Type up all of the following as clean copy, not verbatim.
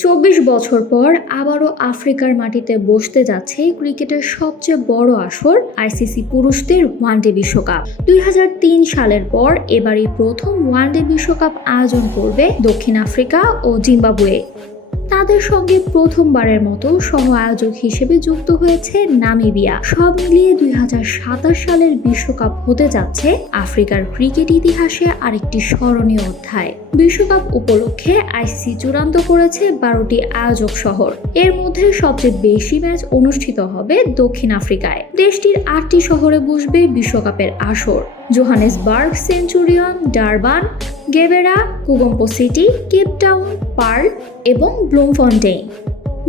২৪ বছর পর আবারও আফ্রিকার মাটিতে বসতে যাচ্ছে ক্রিকেটের সবচেয়ে বড় আসর আইসিসি পুরুষদের ওয়ানডে বিশ্বকাপ। ২০০৩ সালের পর এবারই প্রথম ওয়ানডে বিশ্বকাপ আয়োজন করবে দক্ষিণ আফ্রিকা ও জিম্বাবুয়ে। তাদের সঙ্গে প্রথমবারের মতো সহ আয়োজক হিসেবে যুক্ত হয়েছে নামিবিয়া। সব মিলিয়ে ২০২৭ সালের বিশ্বকাপ হতে যাচ্ছে আফ্রিকার ক্রিকেট ইতিহাসে আরেকটি স্মরণীয় অধ্যায়। বিশ্বকাপ উপলক্ষে আইসিসি চূড়ান্ত করেছে ১২টি আয়োজক শহর। এর মধ্যে সবচেয়ে বেশি ম্যাচ অনুষ্ঠিত হবে দক্ষিণ আফ্রিকায়। দেশটির ৮টি শহরে বসবে বিশ্বকাপের আসর: Johannesburg, Centurion, Durban, Gqeberha, KuGompo City, Cape Town, Paarl এবং ব্লুমফন্টেইন।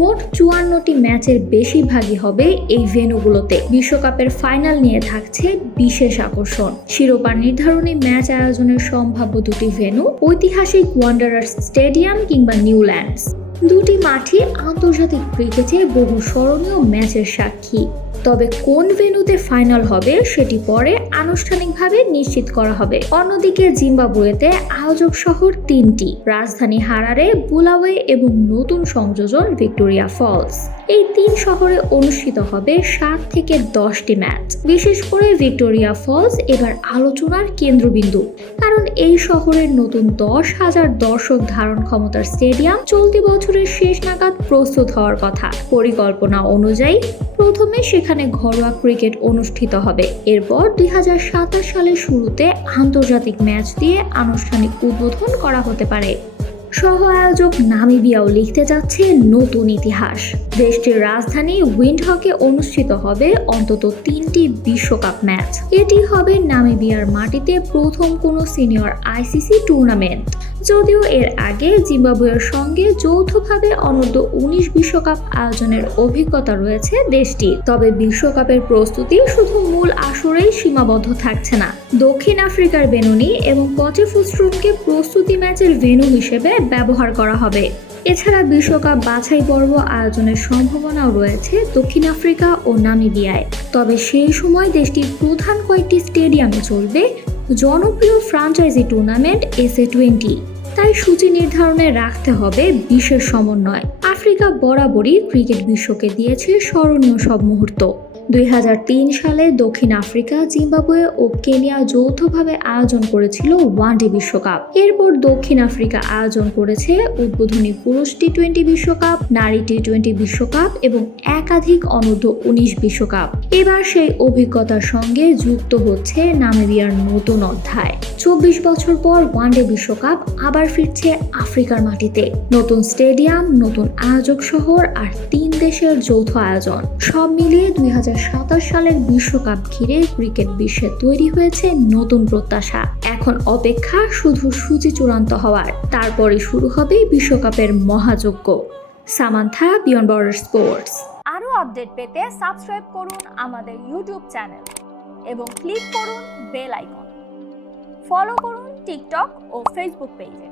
মোট ৫৪টি ম্যাচের বেশিরভাগই হবে এই ভেন্যুগুলোতে। বিশ্বকাপের ফাইনাল নিয়ে থাকছে বিশেষ আকর্ষণ। শিরোপা নির্ধারণী ম্যাচ আয়োজনের সম্ভাব্য দুটি ভেন্যু ঐতিহাসিক ওয়ান্ডারার্স স্টেডিয়াম কিংবা নিউল্যান্ডস। দুটি মাঠই আন্তর্জাতিক ক্রিকেটে বহু স্মরণীয় ম্যাচের সাক্ষী। তবে কোন ভেন্যুতে ফাইনাল হবে সেটি পরে আনুষ্ঠানিকভাবে নিশ্চিত করা হবে। অন্যদিকে জিম্বাবুয়েতে আয়োজক শহর ৩টি: রাজধানী হারারে, বুলাওয়ে এবং নতুন সংযোজন ভিক্টোরিয়া ফলস। এই ৩ শহরে অনুষ্ঠিত হবে ৭ থেকে ১০টি ম্যাচ। বিশেষ করে ভিক্টোরিয়া ফলস এবার আলোচনার কেন্দ্রবিন্দু, কারণ এই শহরের নতুন ১০,০০০ দর্শক ধারণ ক্ষমতার স্টেডিয়াম চলতি বছরের শেষ নাগাদ প্রস্তুত হওয়ার কথা। পরিকল্পনা অনুযায়ী প্রথমে সেখানে ঘরোয়া ক্রিকেট অনুষ্ঠিত হবে। এরপর ২০২৭ সালের শুরুতে আন্তর্জাতিক ম্যাচ দিয়ে আনুষ্ঠানিক উদ্বোধন করা হতে পারে। সহ আয়োজক নামিবিয়াও লিখতে যাচ্ছে নতুন ইতিহাস। দেশটির রাজধানী উইন্ডহকে অনুষ্ঠিত হবে অন্তত ৩টি বিশ্বকাপ ম্যাচ। এটি হবে নামিবিয়ার মাটিতে প্রথম কোনো সিনিয়র আইসিসি টুর্নামেন্ট। যদিও এর আগে জিম্বাবুয়ের সঙ্গে যৌথভাবে অনূর্ধ্ব-১৯ বিশ্বকাপ আয়োজনের অভিজ্ঞতা রয়েছে দেশটির। তবে বিশ্বকাপের প্রস্তুতি শুধু মূল আসরেই সীমাবদ্ধ থাকছে না। দক্ষিণ আফ্রিকার বেনুনি এবং পচেফস্ট্রুমকে প্রস্তুতি ম্যাচের ভেন্যু হিসেবে ব্যবহার করা হবে। এছাড়া বিশ্বকাপ বাছাই পর্ব আয়োজনের সম্ভাবনাও রয়েছে দক্ষিণ আফ্রিকা ও নামিবিয়ায়। তবে সেই সময় দেশটির প্রধান কয়েকটি স্টেডিয়ামে চলবে জনপ্রিয় ফ্র্যাঞ্চাইজি টুর্নামেন্ট SA20। তাই সূচি নির্ধারণে রাখতে হবে বিশেষ সমন্বয়। আফ্রিকা বরাবরই ক্রিকেট বিশ্বকে দিয়েছে স্মরণীয় সব মুহূর্ত। ২০০৩ সালে দক্ষিণ আফ্রিকা, জিম্বাবুয়ে ও কেনিয়া যৌথভাবে আয়োজন করেছিল ওয়ানডে বিশ্বকাপ। এরপর দক্ষিণ আফ্রিকা আয়োজন করেছে উদ্বোধনী পুরুষ টি-20 বিশ্বকাপ, নারী টি-20 বিশ্বকাপ এবং একাধিক অনূর্ধ্ব-১৯ বিশ্বকাপ। এবার সেই অভিজ্ঞতার সঙ্গে যুক্ত হচ্ছে নামিবিয়ার নতুন অধ্যায়। ২৪ বছর পর ওয়ানডে বিশ্বকাপ আবার ফিরছে আফ্রিকার মাটিতে। নতুন স্টেডিয়াম, নতুন আয়োজক শহর আর ৩ দেশের যৌথ আয়োজন। সব মিলিয়ে ২০২৭ সালের বিশ্বকাপ ঘিরে ক্রিকেট বিশ্বে তৈরি হয়েছে নতুন প্রত্যাশা। এখন অপেক্ষা শুধু সূচি চূড়ান্ত হওয়ার, তারপরে শুরু হবে বিশ্বকাপের মহাযজ্ঞ। Samantha, beyond border sports. আরও আপডেট পেতে সাবস্ক্রাইব করুন আমাদের ইউটিউব চ্যানেল এবং ক্লিক করুন বেল আইকন। ফলো করুন টিকটক ও ফেসবুক পেজে।